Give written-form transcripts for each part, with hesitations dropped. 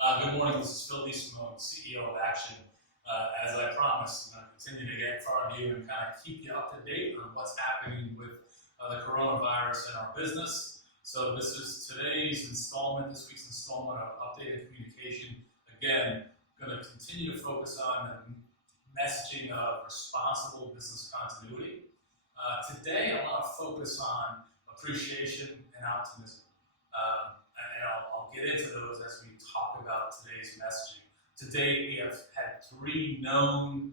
Good morning, this is Phil DeSimone, CEO of Action. As I promised, I'm going to continue to get in front of you and kind of keep you up to date on what's happening with the coronavirus in our business. So this is today's installment, this week's installment of Updated Communication. Again, going to continue to focus on the messaging of responsible business continuity. Today, I want to focus on appreciation and optimism. And I'll get into those as we talk about today's messaging. To date, we have had 3 known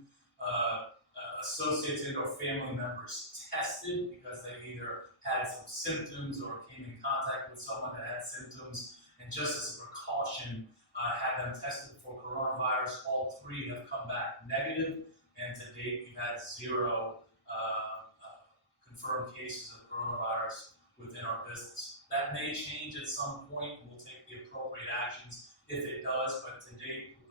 associates and or family members tested because they either had some symptoms or came in contact with someone that had symptoms, and just as a precaution, had them tested for coronavirus. All 3 have come back negative, and to date, we've had 0 confirmed cases of coronavirus within our business. That may change at some point, and we'll take the appropriate actions if it does, but to date,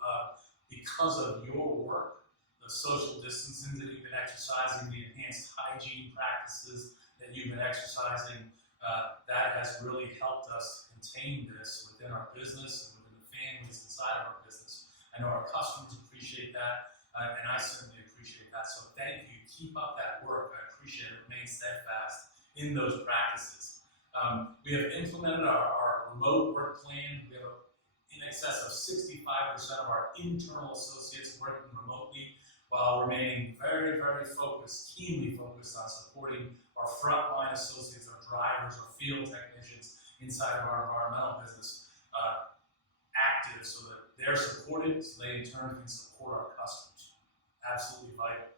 because of your work, the social distancing that you've been exercising, the enhanced hygiene practices that you've been exercising, that has really helped us contain this within our business and within the families inside of our business. I know our customers appreciate that, and I certainly appreciate that, so thank you. Keep up that work. I appreciate it. Remain steadfast in those practices. We have implemented our remote work plan. We have in excess of 65% of our internal associates working remotely while remaining very, very focused, keenly focused on supporting our frontline associates, our drivers, our field technicians inside of our environmental business active so that they're supported, so they in turn can support our customers. Absolutely vital.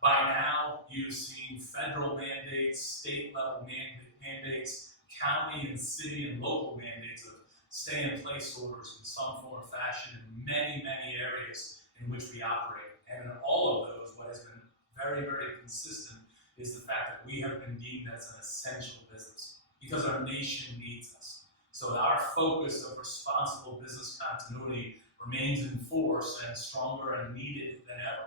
By now, you've seen federal mandates, state-level mandates, county and city and local mandates of stay-in-place orders in some form or fashion in many, many areas in which we operate. And in all of those, what has been very, very consistent is the fact that we have been deemed as an essential business because our nation needs us. So our focus of responsible business continuity remains in force and stronger and needed than ever.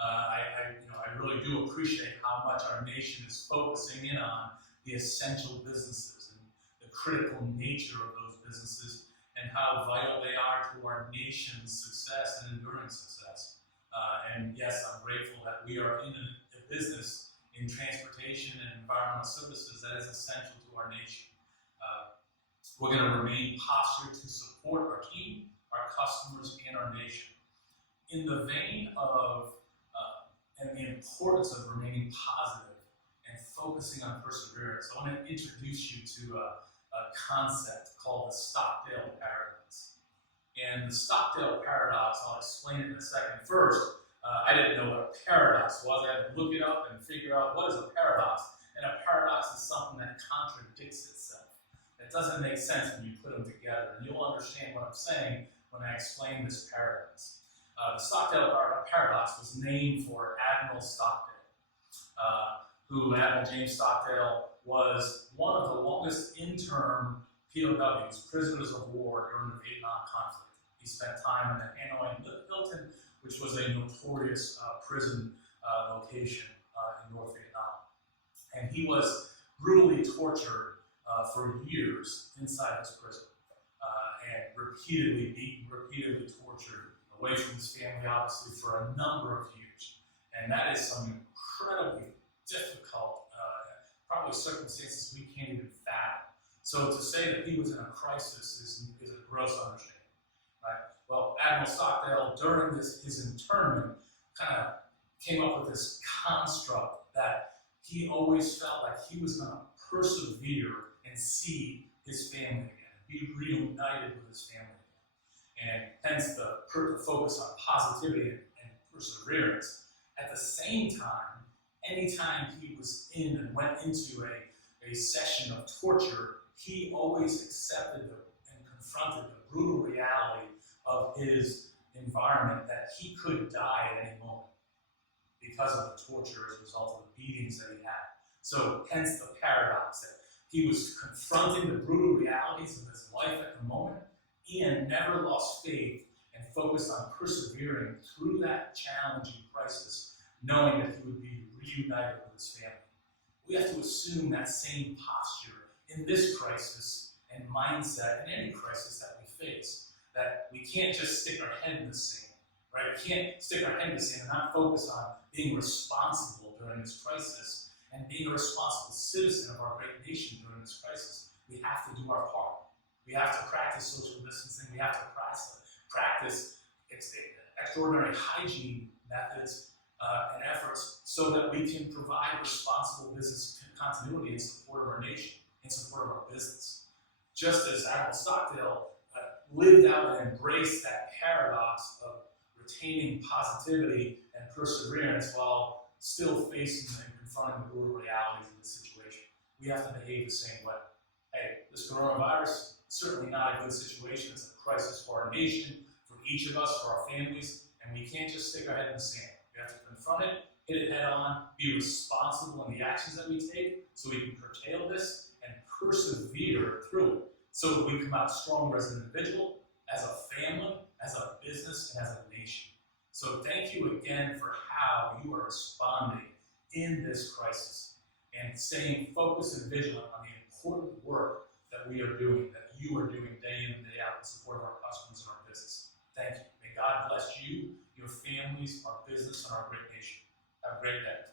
I really do appreciate how much our nation is focusing in on the essential businesses and the critical nature of those businesses and how vital they are to our nation's success and enduring success. And yes, I'm grateful that we are in a business in transportation and environmental services that is essential to our nation. We're going to remain postured to support our team, our customers, and our nation. In the vein of and the importance of remaining positive and focusing on perseverance, I want to introduce you to a concept called the Stockdale paradox. And the Stockdale paradox, I'll explain it in a second. First, I didn't know what a paradox was. I had to look it up and figure out what is a paradox. And a paradox is something that contradicts itself. It doesn't make sense when you put them together. And you'll understand what I'm saying when I explain this paradox. The Stockdale paradox was named for Admiral Stockdale, who Admiral James Stockdale was one of the longest interim POWs, prisoners of war, during the Vietnam conflict. He spent time in the Hanoi and Hilton, which was a notorious prison location in North Vietnam. And he was brutally tortured for years inside this prison and repeatedly beaten, repeatedly tortured, away from his family, obviously, for a number of years. And that is some incredibly difficult, probably circumstances we can't even fathom. So to say that he was in a crisis is a gross understatement, right? Well, Admiral Stockdale, during his internment, kind of came up with this construct that he always felt like he was going to persevere and see his family again, be reunited with his family. And hence the focus on positivity and perseverance. At the same time, anytime he was in and went into a session of torture, he always accepted and confronted the brutal reality of his environment that he could die at any moment because of the torture as a result of the beatings that he had. So hence the paradox that he was confronting the brutal realities of his life at the moment and never lost faith and focused on persevering through that challenging crisis, knowing that he would be reunited with his family. We have to assume that same posture in this crisis and mindset in any crisis that we face, that we can't just stick our head in the sand, right? We can't stick our head in the sand and not focus on being responsible during this crisis and being a responsible citizen of our great nation during this crisis. We have to do our part. We have to practice social distancing. We have to practice extraordinary hygiene methods and efforts so that we can provide responsible business continuity in support of our nation, in support of our business. Just as Admiral Stockdale lived out and embraced that paradox of retaining positivity and perseverance while still facing and confronting the brutal realities of the situation. We have to behave the same way. Hey, this coronavirus, certainly not a good situation. It's a crisis for our nation, for each of us, for our families, and we can't just stick our head in the sand. We have to confront it, hit it head on, be responsible in the actions that we take so we can curtail this and persevere through it so that we come out stronger as an individual, as a family, as a business, and as a nation. So thank you again for how you are responding in this crisis and staying focused and vigilant on the important work that we are doing, that you are doing day in and day out in support of our customers and our business. Thank you. May God bless you, your families, our business, and our great nation. Have a great day.